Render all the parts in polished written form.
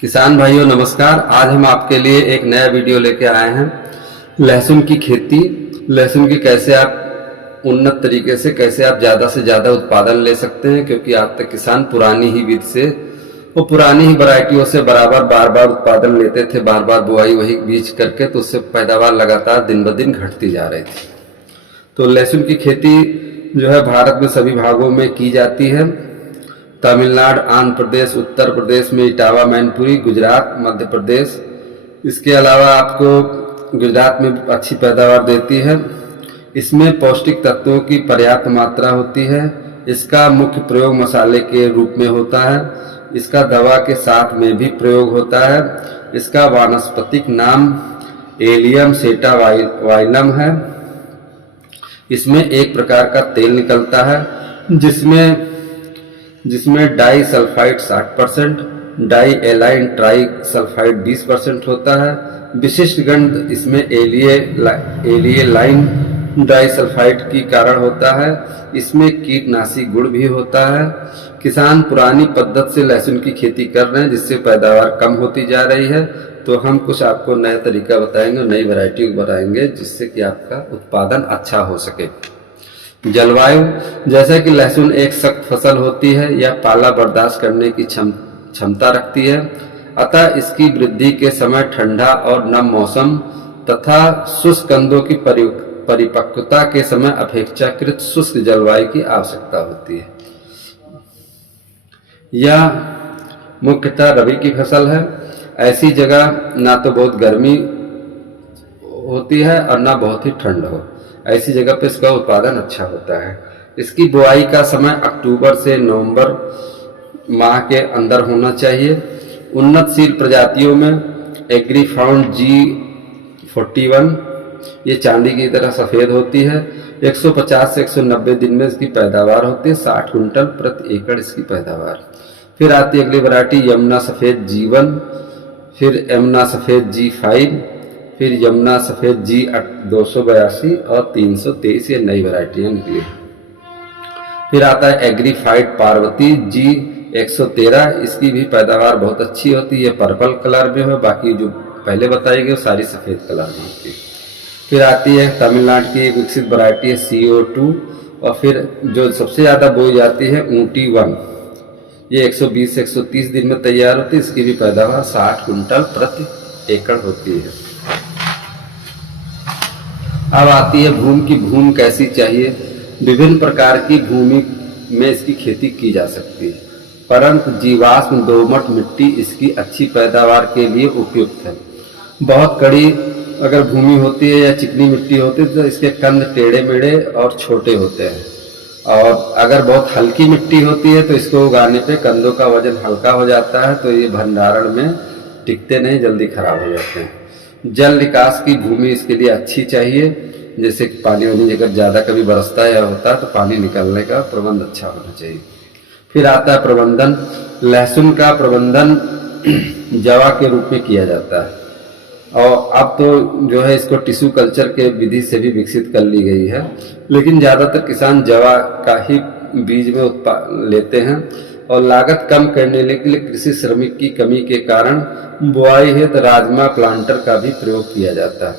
किसान भाइयों नमस्कार। आज हम आपके लिए एक नया वीडियो लेके आए हैं। लहसुन की खेती, लहसुन की कैसे आप उन्नत तरीके से आप ज़्यादा से ज़्यादा उत्पादन ले सकते हैं, क्योंकि आज तक किसान पुरानी ही विधि से वो पुरानी ही वैरायटियों से बराबर बार बार उत्पादन लेते थे, बार बार बुआई वही बीज करके, तो उससे पैदावार लगातार दिन ब दिन घटती जा रही थी। तो लहसुन की खेती जो है भारत में सभी भागों में की जाती है। तमिलनाडु, आंध्र प्रदेश, उत्तर प्रदेश में इटावा, मैनपुरी, गुजरात, मध्य प्रदेश। इसके अलावा आपको गुजरात में अच्छी पैदावार देती है। इसमें पौष्टिक तत्वों की पर्याप्त मात्रा होती है। इसका मुख्य प्रयोग मसाले के रूप में होता है। इसका दवा के साथ में भी प्रयोग होता है। इसका वानस्पतिक नाम एलियम सेटावाइलम है। इसमें एक प्रकार का तेल निकलता है जिसमें disulphide 60%, diallyl trisulphide 20% होता है। विशिष्ट गंध इसमें एलियलाइन डाई सल्फाइड की कारण होता है। इसमें कीटनाशी गुण भी होता है। किसान पुरानी पद्धति से लहसुन की खेती कर रहे हैं, जिससे पैदावार कम होती जा रही है। तो हम कुछ आपको नया तरीका बताएंगे, नई वैरायटी बताएंगे, जिससे कि आपका उत्पादन अच्छा हो सके। जलवायु, जैसा कि लहसुन एक सख्त फसल होती है, यह पाला बर्दाश्त करने की क्षमता रखती है। अतः इसकी वृद्धि के समय ठंडा और नम मौसम तथा शुष्क कंदों की परिपक्वता के समय अपेक्षाकृत शुष्क जलवायु की आवश्यकता होती है। यह मुख्यतः रबी की फसल है। ऐसी जगह ना तो बहुत गर्मी होती है और ना बहुत ही ठंड हो, ऐसी जगह पे इसका उत्पादन अच्छा होता है। इसकी बुआई का समय अक्टूबर से नवंबर माह के अंदर होना चाहिए। उन्नतशील प्रजातियों में एग्रीफाउंड G41, ये चांदी की तरह सफ़ेद होती है। 150 से 190 दिन में इसकी पैदावार होती है। 60 कुंटल प्रति एकड़ इसकी पैदावार। फिर आती है अगली वैरायटी यमुना सफ़ेद G1, फिर यमुना सफ़ेद G5, फिर यमुना सफ़ेद G282 और 323, ये नई वैरायटियाँ निकली। फिर आता है एग्रीफाइड पार्वती G113, इसकी भी पैदावार बहुत अच्छी होती है, पर्पल कलर में है। बाकी जो पहले बताई गई वो सारी सफ़ेद कलर में होती है। फिर आती है तमिलनाडु की एक विकसित वैरायटी है CO2, और फिर जो सबसे ज़्यादा बोई जाती है ऊटी 1, ये 120 से 130 दिन में तैयार होती है। इसकी भी पैदावार 60 कुंटल प्रति एकड़ होती है। अब आती है भूमि कैसी चाहिए। विभिन्न प्रकार की भूमि में इसकी खेती की जा सकती है, परंतु जीवाश्म दोमट मिट्टी इसकी अच्छी पैदावार के लिए उपयुक्त है। बहुत कड़ी अगर भूमि होती है या चिकनी मिट्टी होती है तो इसके कंद टेढ़े मेढ़े और छोटे होते हैं, और अगर बहुत हल्की मिट्टी होती है तो इसको उगाने पे कंदों का वजन हल्का हो जाता है, तो ये भंडारण में टिकते नहीं, जल्दी खराब हो जाते हैं। जल निकास की भूमि इसके लिए अच्छी चाहिए, जैसे कि पानी वानी अगर ज़्यादा कभी बरसता है या होता है तो पानी निकलने का प्रबंध अच्छा होना चाहिए। फिर आता है प्रबंधन। लहसुन का प्रबंधन जवा के रूप में किया जाता है, और अब तो जो है इसको टिश्यू कल्चर के विधि से भी विकसित कर ली गई है, लेकिन ज़्यादातर किसान जवा का ही बीज में लेते हैं। और लागत कम करने के लिए कृषि श्रमिक की कमी के कारण बुआई हेतु राजमा प्लांटर का भी प्रयोग किया जाता है।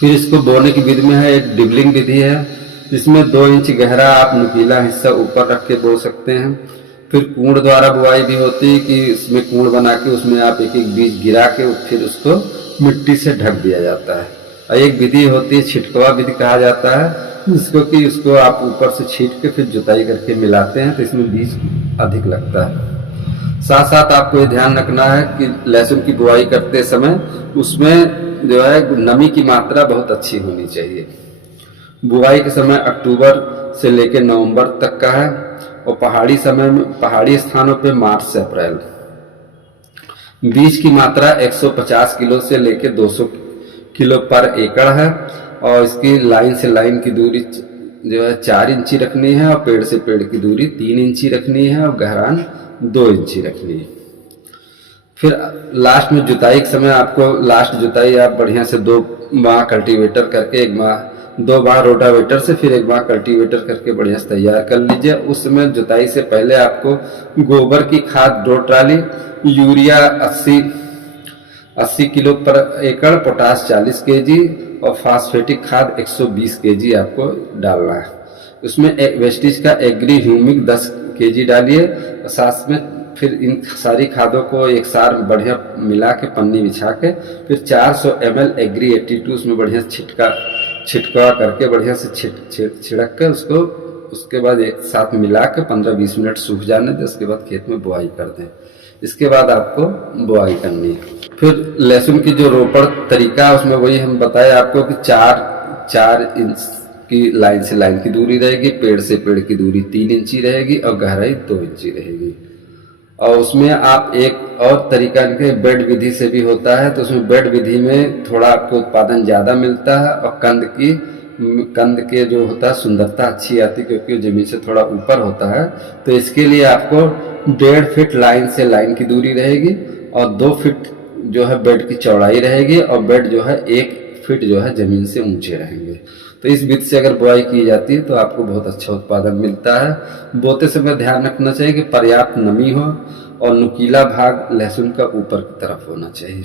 फिर इसको बोने की विधि में है एक डिबलिंग विधि है, जिसमें 2 इंच गहरा आप नुकीला हिस्सा ऊपर रख के बो सकते हैं। फिर कूड़ द्वारा बुआई भी होती है कि इसमें कूड़ बना के उसमें आप एक एक बीज गिरा के फिर उसको मिट्टी से ढक दिया जाता है। और एक विधि होती है छिटकवा विधि कहा जाता है, जिसको कि उसको आप ऊपर से छीट के फिर जुताई करके मिलाते हैं, तो इसमें बीज अधिक लगता है। साथ साथ आपको ये ध्यान रखना है कि लहसुन की बुआई करते समय उसमें जो है नमी की मात्रा बहुत अच्छी होनी चाहिए। बुआई के समय अक्टूबर से लेकर नवंबर तक का है, और पहाड़ी स्थानों पे मार्च से अप्रैल। बीज की मात्रा 150 किलो से लेकर 200 किलो पर एकड़ है, और इसकी लाइन से लाइन की दूरी जो है 4 इंची रखनी है, और पेड़ से पेड़ की दूरी 3 इंची रखनी है, और गहरान 2 इंची रखनी है। फिर लास्ट में जुताई के समय आपको लास्ट जुताई आप बढ़िया से 2 माह कल्टीवेटर करके 1 माह 2 बार रोटावेटर से फिर 1 बार कल्टीवेटर करके बढ़िया से तैयार कर लीजिए। उस समय जुताई से पहले आपको गोबर की खाद 2 ट्राली, यूरिया 80 किलो पर एकड़, पोटास 40 केजी और फास्फेटिक खाद 120 केजी आपको डालना है। उसमें वेस्टेज का एग्री ह्यूमिक 10 केजी डालिए और साथ में फिर इन सारी खादों को एक साथ बढ़िया मिला के पन्नी बिछा के फिर 400 ml एग्री 82 उसमें बढ़िया छिटका करके बढ़िया से छिड़क कर उसके बाद एक साथ मिला के 15-20 मिनट सूख जाने दें। उसके बाद खेत में बुआई कर दें। इसके बाद आपको बुआई करनी है। फिर लहसुन की जो रोपड़ तरीका है उसमें वही हम बताए आपको कि 4 इंच की लाइन से लाइन की दूरी रहेगी, पेड़ से पेड़ की दूरी 3 इंची रहेगी और गहराई 2 इंची रहेगी। और उसमें आप एक और तरीका इनके बेड विधि से भी होता है, तो उसमें बेड विधि में थोड़ा आपको उत्पादन ज़्यादा मिलता है और कंद के जो होता है सुंदरता अच्छी आती है क्योंकि जमीन से थोड़ा ऊपर होता है। तो इसके लिए आपको 1.5 फीट लाइन से लाइन की दूरी रहेगी और 2 फीट जो है बेड की चौड़ाई रहेगी और बेड जो है 1 फीट जो है जमीन से ऊंचे रहेंगे। तो इस विधि से अगर बुआई की जाती है तो आपको बहुत अच्छा उत्पादन मिलता है। बोते समय ध्यान रखना चाहिए कि पर्याप्त नमी हो और नुकीला भाग लहसुन का ऊपर की तरफ होना चाहिए।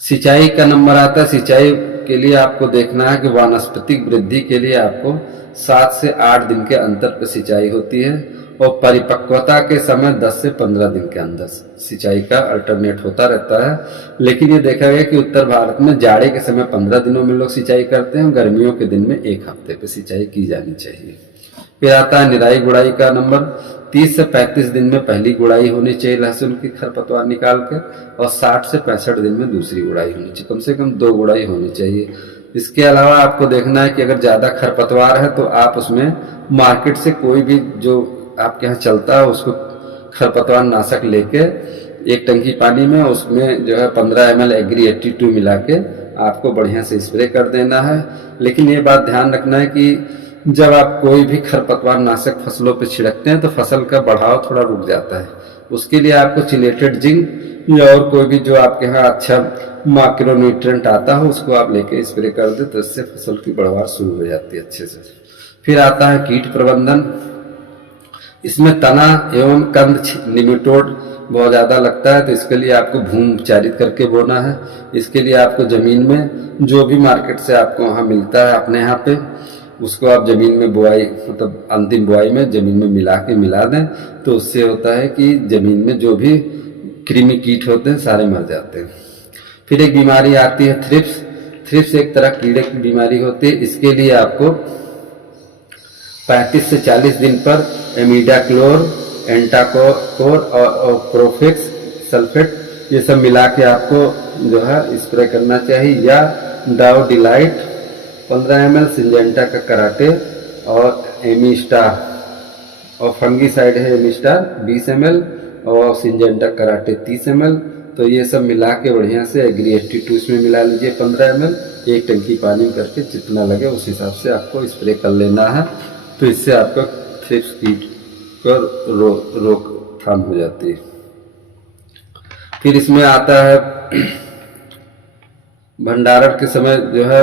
सिंचाई का नंबर आता है। सिंचाई के लिए आपको देखना है कि वानस्पतिक वृद्धि के लिए आपको 7 से 8 दिन के अंतर पर सिंचाई होती है और परिपक्वता के समय 10 से 15 दिन के अंदर सिंचाई का अल्टरनेट होता रहता है। लेकिन ये देखा गया कि उत्तर भारत में जाड़े के समय 15 दिनों में लोग सिंचाई करते हैं, गर्मियों के दिन में 1 हफ्ते पे सिंचाई की जानी चाहिए। फिर आता है निराई गुड़ाई का नंबर। 30 से 35 दिन में पहली गुड़ाई होनी चाहिए लहसुन की खरपतवार निकाल के और 60 से 65 दिन में दूसरी गुड़ाई होनी चाहिए। कम से कम 2 गुड़ाई होनी चाहिए। इसके अलावा आपको देखना है कि अगर ज़्यादा खरपतवार है तो आप उसमें मार्केट से कोई भी जो आपके यहाँ चलता है उसको खरपतवार नाशक लेके 1 टंकी पानी में उसमें जो है 15 ml एग्री 82 मिला के आपको बढ़िया से स्प्रे कर देना है। लेकिन ये बात ध्यान रखना है कि जब आप कोई भी खरपतवार नाशक फसलों पे छिड़कते हैं तो फसल का बढ़ाव थोड़ा रुक जाता है। उसके लिए आपको चिलेटेड जिंक या और कोई भी जो आपके यहाँ अच्छा माइक्रो न्यूट्रिएंट आता हो उसको आप लेके स्प्रे कर दे तो इससे फसल की बढ़वार शुरू हो जाती है अच्छे से। फिर आता है कीट प्रबंधन। इसमें तना एवं कंद निमेटोड बहुत ज़्यादा लगता है तो इसके लिए आपको भूमि उपचारित करके बोना है। इसके लिए आपको ज़मीन में जो भी मार्केट से आपको वहाँ मिलता है अपने यहाँ पे उसको आप ज़मीन में बुआई मतलब अंतिम बुआई में ज़मीन में मिला दें तो उससे होता है कि ज़मीन में जो भी कृमि कीट होते हैं सारे मर जाते हैं। फिर एक बीमारी आती है थ्रिप्स। थ्रिप्स एक तरह कीड़े की बीमारी होती है। इसके लिए आपको 35 से 40 दिन पर एमिडाक्लोर, एंटाकोर और प्रोफेक्स सल्फेट ये सब मिला के आपको जो है स्प्रे करना चाहिए या डाउ डिलाइट 15 ml, सिंजेंटा का कराटे और एमिस्टार और फंगीसाइड है एमिस्टार 20 ml और सिंजेंटा कराटे 30 ml। तो ये सब मिला के बढ़िया से एग्री 82 इसमें मिला लीजिए 15 ml 1 टंकी पानी में करके जितना लगे उस हिसाब से आपको स्प्रे कर लेना है। तो इससे आपका थ्रिप्स कीट पर रोकथाम हो जाती है। फिर इसमें आता है भंडारण के समय जो है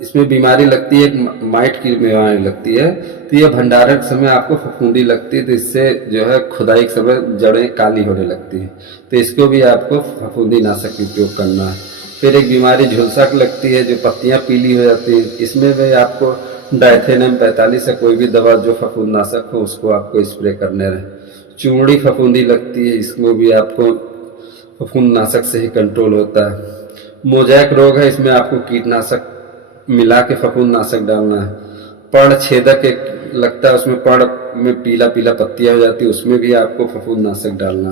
इसमें बीमारी लगती है, माइट की बीमारी लगती है। तो ये भंडारण के समय आपको फफूंदी लगती है तो इससे जो है खुदाई के समय जड़ें काली होने लगती है तो इसको भी आपको फफूंदी नाशक उपयोग करना है। फिर एक बीमारी झुलसा लगती है जो पत्तियां पीली हो जाती हैं। इसमें भी आपको डाइथेनम 45 या कोई भी दवा जो फफूंद नाशक हो उसको आपको स्प्रे करने रहे। चूड़ी फफूंदी लगती है इसमें भी आपको फफूंद नाशक से ही कंट्रोल होता है। मोजैक रोग है इसमें आपको कीटनाशक मिला के फफूंद नाशक डालना है। पर्ण छेदक एक लगता है उसमें पर्ण में पीला पीला पत्तियां हो जाती है उसमें भी आपको फफूंद नाशक डालना।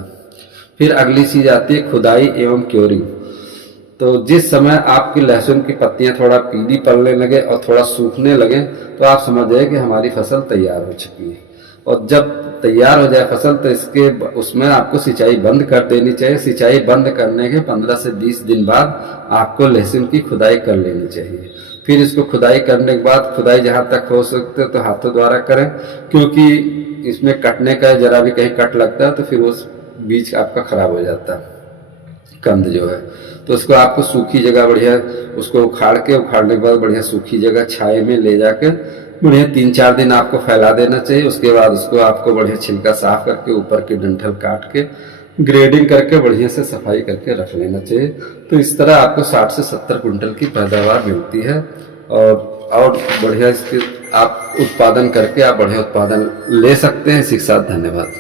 फिर अगली चीज आती है खुदाई एवं क्योरिंग। तो जिस समय आपकी लहसुन की पत्तियां थोड़ा पीली पड़ने लगे और थोड़ा सूखने लगे तो आप समझ जाए कि हमारी फसल तैयार हो चुकी है। और जब तैयार हो जाए फसल तो इसके उसमें आपको सिंचाई बंद कर देनी चाहिए। सिंचाई बंद करने के 15 से 20 दिन बाद आपको लहसुन की खुदाई कर लेनी चाहिए। फिर इसको खुदाई करने के बाद खुदाई जहाँ तक हो सकते तो हाथों द्वारा करें क्योंकि इसमें कटने का जरा भी कहीं कट लगता है तो फिर उस बीज आपका खराब हो जाता है। कंद जो है। तो उसको आपको सूखी जगह बढ़िया उसको उखाड़ने के बाद बढ़िया सूखी जगह छाए में ले जाकर बढ़िया 3-4 दिन आपको फैला देना चाहिए। उसके बाद उसको आपको बढ़िया छिलका साफ करके ऊपर की डंठल काट के ग्रेडिंग करके बढ़िया से सफाई करके रख लेना चाहिए। तो इस तरह आपको 60 से 70 कुंटल की पैदावार मिलती है और बढ़िया इसके आप उत्पादन करके आप बढ़िया उत्पादन ले सकते हैं। इसी के साथ धन्यवाद।